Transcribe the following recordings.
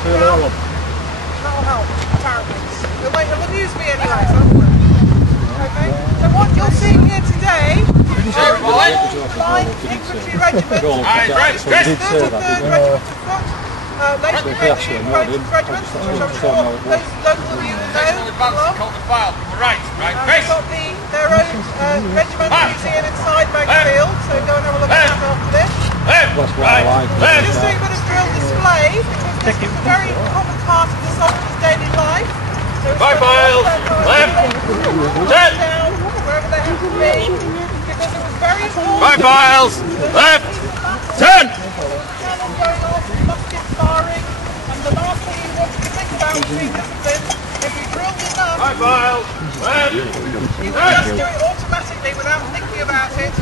That'll help, apparently. It'll amuse me anyway, so that'll work. Okay? So what you're seeing here today are a line infantry regiment, 33rd Regiment of Foot, later became the Regiment, which I'm sure those local of you will know. They've got their own regiment museum inside Bankfield, so go and have a look at that after this. We're just doing a bit of drill display, because this is a very common part of the soldier's daily life. So 5 miles, left, 10, down, wherever they have to be, because it was very important. 5 miles, left, 10. Going off, musket firing, and the last thing you want to think about being disciplined, if you drilled enough, 5 miles, left, you would just do it automatically without thinking about it.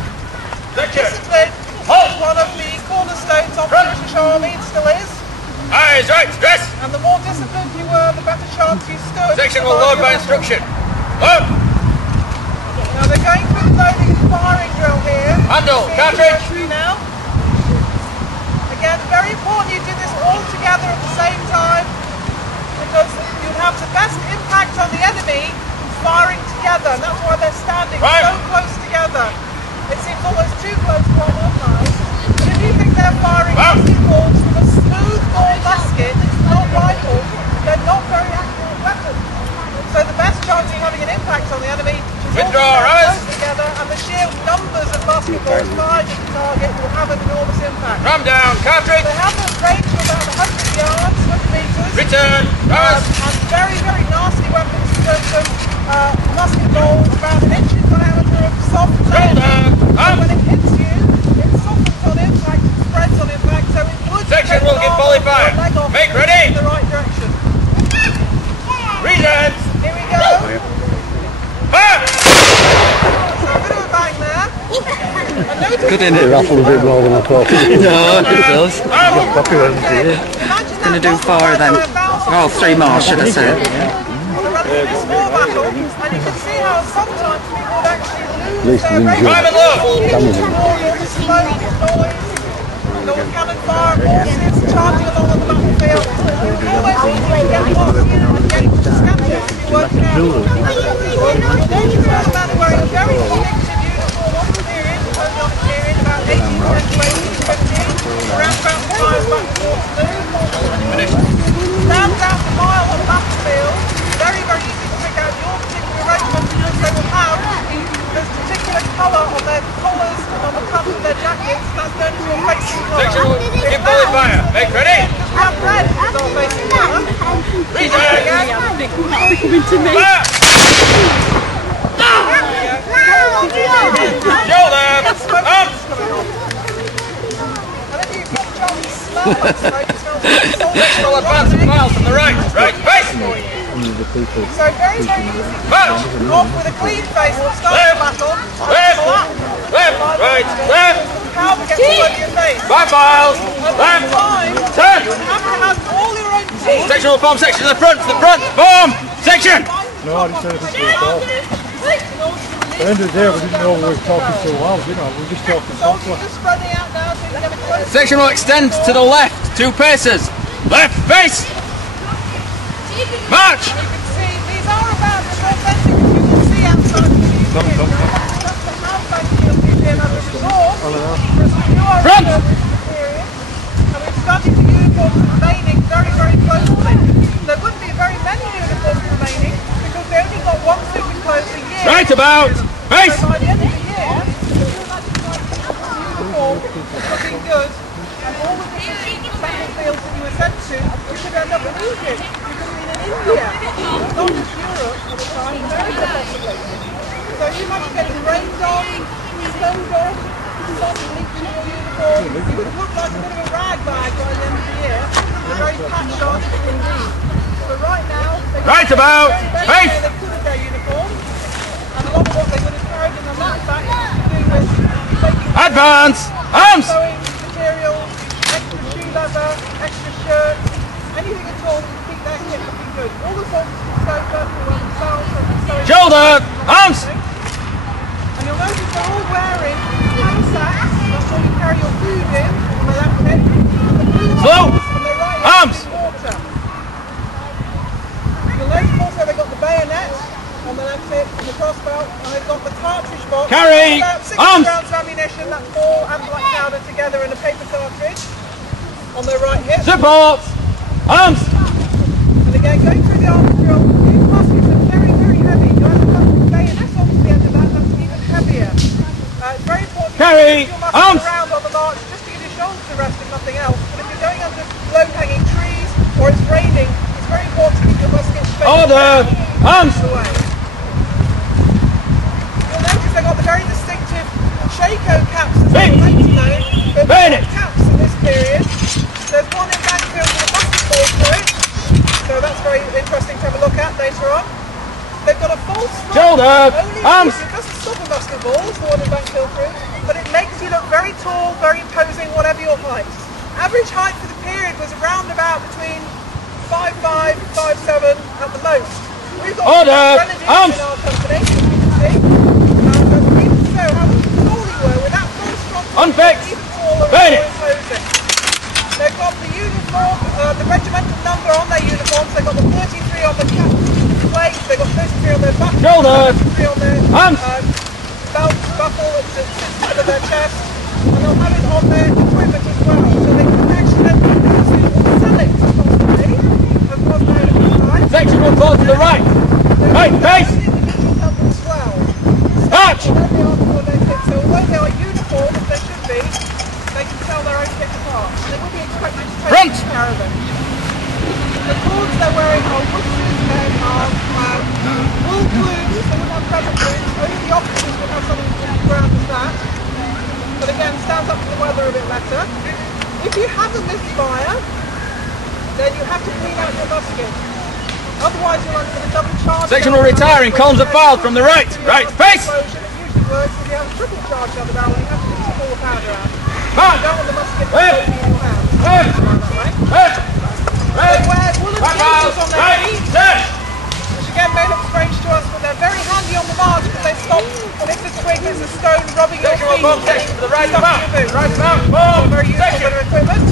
section, Discipline is one of the cornerstones of the British Army, it still is. eyes right, stress, And the more disciplined you were, the better chance you stood. section will load by instruction, load, Now they're going through the loading and firing drill here. handle, cartridge, Now. Again, very important you do this all together at the same time, because you'll have the best impact on the enemy firing together, and that's why they're standing so close together. It seems almost too close for one night. But if you think they're firing musket balls from a smooth ball musket, not rifle, they're not very accurate weapons. So the best chance of having an impact on the enemy is withdraw, all rise, close together, and the sheer numbers of musket balls fired at the target will have an enormous impact. ram down, cartridge, They have a range of about 100 yards, 100 metres. return, rise, And very, very nasty weapons in terms of musket balls, about an inch in diameter of soft lead. And when it hits you, it softens on impact, it spreads on impact, so it would section will give volley fire, make ready, in the right direction. reasons, Here we go. fire, So a bit of a bang there. Good in it. Raffle a bit more than I thought. No, it does. Copy wasn't it? Going to do 4 of them. Oh, 3 more, should I say. This small battle, and you can see how sometimes people would actually lose their range. prime and low, Cannon fire, horses charging along on the battlefield. You would always get lost and get scattered if you weren't careful. Man wearing a very distinctive uniform on the period, only on the period, about 1810 to 1815, around about the time back to Waterloo. Stands out a mile on the battlefield. Very, very easy to pick out your particular regiment because they will have this particular colour on their collars and on the cuffs of their jackets. That's going to be your facing colour. section will give volley fire, make ready, We have red as our facing colour. return, fire, shoulder, arms, And if you put John's smell on smoke, it smells like salt. section will advance a mile from the right, face, So very, very easy. march, Off with a clean face, we'll start the battle. left, right, left, How to get to your face. 5 miles, At left, the time, 10, you have to have all your own team. section will form section to the front, form, section, No, I didn't say anything to the At the end of the day, we didn't know we were talking so loud, you know, we were just talking Soldiers softly. are spreading out now so you can get a close. section will extend to the left, 2 paces, left, face, march, You can see these are about as authentic as you can see outside the museum. That's the how Bankfield Museum as a resource. You are Front. in the period, and we've studied the uniforms remaining very, very closely. There wouldn't be very many uniforms remaining because they only got one superclose a year. right about, face, So by the end of the year, uniform looking good, and all the different battlefields that you were sent to, you could end up in Egypt, you could have been in India, not just Europe at the time, America possibly. So you might be getting rained on, stoned off, sun leaching your uniform, you would look like a bit of a rag bag by the end of the year, very patched on indeed. But right now, they right about, face, they could have their uniform, and a lot of what they would have carried in the knapsack had to do with taking advance, arms, sewing materials, extra shoe leather, extra shirts, anything at all to keep their kit looking good. All the soldiers can sew perfectly well themselves, so they can sew it. shoulder, arms, And you'll notice they're all wearing haversacks, that's where you carry your food in, where that would end. The food Slow. and they ride Arms. in water. bayonet on the left hip and the crossbow, and they've got the cartridge box. Carry! About 60 Arms! rounds of ammunition, that's ball and black powder together in a paper cartridge on their right hip. Support! Arms! And again, going through the arms drill, these muskets are very, very heavy. You have to put the bayonet on to the end of that, that's even heavier. It's very important to Carry! keep your muskets Arms! around on the march just to give your shoulders a rest if nothing else. But if you're going under low-hanging trees or it's raining, it's very important to keep your muskets facing Order! Arms! away. You'll notice they've got the very distinctive Shaco caps as well, like to know. Bayonet! Caps in this period. There's one in Bankfield with a musket ball through it, so that's very interesting to have a look at later on. They've got a false front. Shoulder! Arms! It doesn't stop a musket ball, it's the one in Bankfield through, but it makes you look very tall, very imposing, whatever your height. Average height for the period was around about between 5'5", 5'7" at the most. We've got Order! Arms! in our company, as you can see. But even so, how tall you were with that false front, Unfixed! even taller and Bayonet! more imposing. They've got the uniform, the regimental number on their uniforms. They've got the 33 on the cap plate. They've got 33 on their back. Shoulder! 33 on their Arms! belt buckle that sits under their chest. And they'll have it on their equipment as well. So they can accidentally use it or sell it possibly. As was known at the time. Section will fall to the right. Right, face! As well. March! So although they are uniform, as they should be, they can sell their own kit apart. And they will be expected to take Front! care of them. The cords they're wearing are woosters, they are wool plumes, they wouldn't have feather plumes, only the officers would have something as brown as that. But again, stands up to the weather a bit better. If you have a misfire, then you have to clean out your musket. Otherwise you'll end up with a double charge. Section will retire in columns of file from the right. Right, face! It usually works if you have a triple charge down the barrel, you have to pull the powder out. March! You don't want the musket to Left! be in your hands. Left! Left! They wear woolen gaiters on their Right! feet, Set! which again may look strange to us, but they're very handy on the march because they stop, and if the twig is a stone rubbing your Section will feet, bump section to the right stuck about. to your boot. Right about. Boom! Very useful Section! bit of equipment.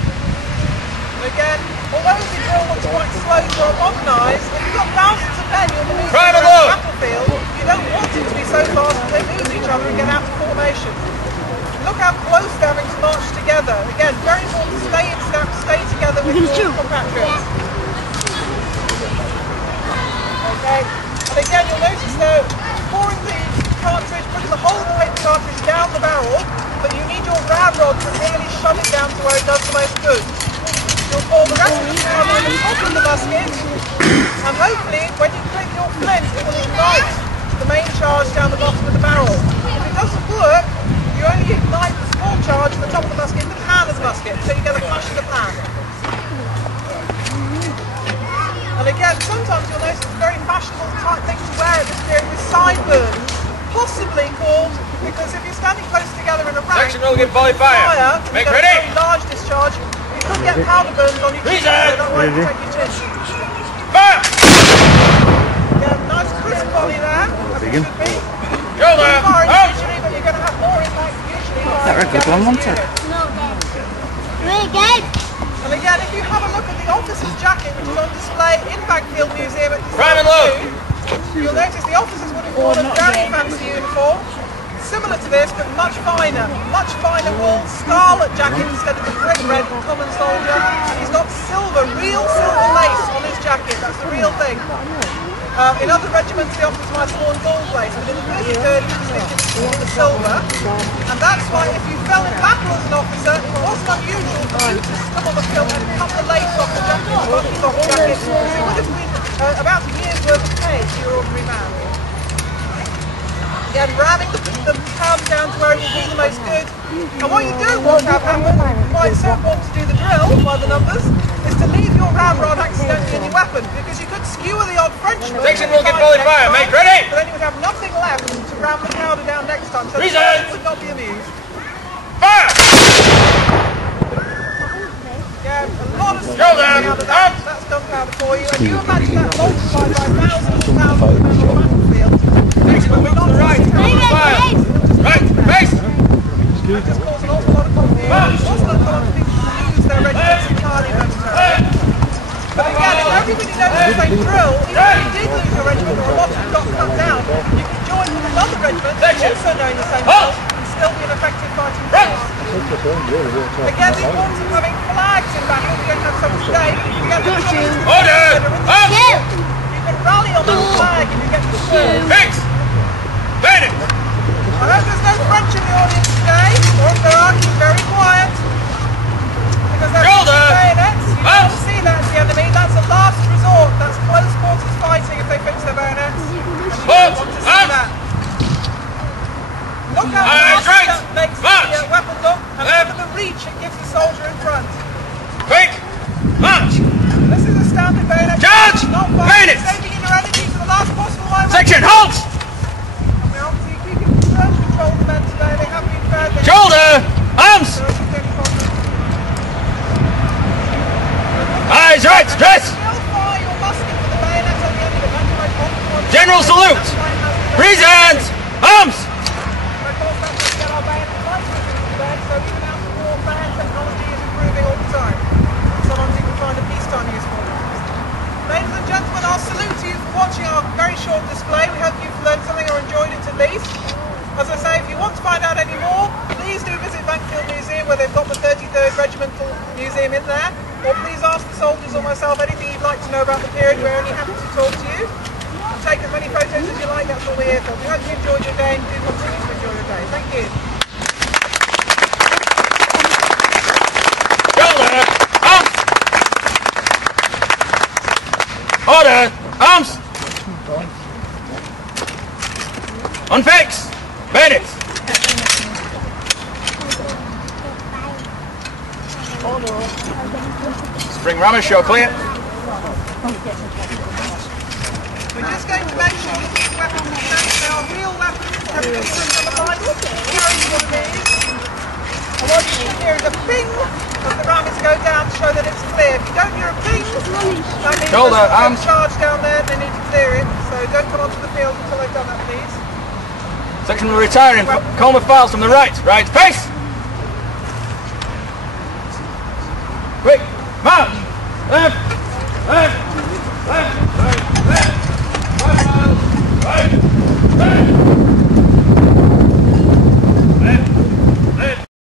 And again, although the drill looks quite slow to modernised, if you've got thousands of men you're moving Prime around and the load. battlefield, you don't want it to be so fast that they lose each other and get out of formation. Look how close they're having to march together. Again, very important to stay in step, stay together with your compatriots. Okay, and again you'll notice though, pouring the cartridge, putting the whole of the paper cartridge down the barrel, but you need your ramrod to really shove it down to where it does the most good. You'll pour the rest of the powder on the top of the musket, and hopefully when you click your flint it will ignite the main charge down the bottom of the barrel. If it doesn't work, you only ignite the small charge at the top of the musket in the pan of the musket, so you get a flash in the pan. And again, sometimes you'll notice it's a very fashionable type thing to wear at this period with sideburns, possibly called, because if you're standing close together in a rank, Section will give volley fire. Make you get ready. a very large discharge, you could get powder burns on your chin, so that won't protect your chin. Fire! Yeah, nice crisp volley there, as it should be. Shoulder! Far Out! usually, but you're going to have more impact usually. That a good one, wasn't it? Really good. And again, if you have a look at the officer's jacket, which is on display in Bankfield Museum at this Prime and load. afternoon, you'll notice the officers would have worn a very fancy uniform, similar to this, but much finer wool, scarlet jacket instead of the brick red common soldier. He's got silver, real silver lace on his jacket, that's the real thing. In other regiments, the officers might have worn gold lace, but in the 33rd, he was stitched in the silver. And that's why if you fell in battle as an officer, it wasn't unusual for you to stumble the hill and cut the lace off the jacket, the buttons off the jacket, because it would have been about a year's worth of pay to your ordinary man. Again, ramming the pound down to where it will do the most good. And what you don't want to have happen, why it's so important to do the drill by the numbers, is to leave your ramrod accidentally in your weapon, because you could skewer the odd Frenchman. Section will give volley fire. Make ready. But then you would have nothing left to ram the powder down next time, so the Reason. soldiers would not be amused. Fire! Yeah, a lot of Shoulder. out of that. That's gunpowder for you. And you imagine that multiplied by thousands and thousands of men on the battlefield. Section will move to the right. Fire! Right, face! That just cause an awful lot of confusion. It also causes people to lose their regiments entirely momentarily. But again, Again, the importance of having flags in Bankfield. We don't have some today. You get the Order! Up! You can rally on that flag if you get the word. Fix! Bandit! I hope there's no French in the audience today, or if there are, keep very quiet. Because they're Shoulder! bayonets. You don't see that as the enemy. That's a last resort. That's close quarters fighting if they fix their bayonets. And you don't want to see that. Look how fast that makes the weapon look, and look at the reach it gives the soldier in front. Quick! March! This is a standard bayonet. Charge! Not Bayonets! saving in your energy to the last possible moment. Section, halt! Now, obviously, keeping firm control of the men today. They have been fair. Shoulder! Arms! Eyes right, dress! General salute! Present! Arms! Ladies and gentlemen, I'll salute you for watching our very short display. We hope you've learned something or enjoyed it at least. As I say, if you want to find out any more, please do visit Bankfield Museum where they've got the 33rd Regimental Museum in there. Or please ask the soldiers or myself anything you'd like to know about the period. We're only happy to talk to you. Take as many photos as you like, that's what we're here for. We hope you enjoyed your day and do continue to enjoy your day. Thank you. Shoulder! Arms! Order! Arms! Unfix! Bandits! Spring Rama show clear. We're just going to make sure that these weapons are real weapons. Have been put on the Bible. Carry one of these. And what you should hear is a ping as the rammers go down to show that it's clear. If you don't hear a ping, that means Shoulder, there's arms. a charge down there and they need to clear it. So don't come onto the field until they've done that, please. Section will retiring. Call the files from the right. Right, face! Quick! March!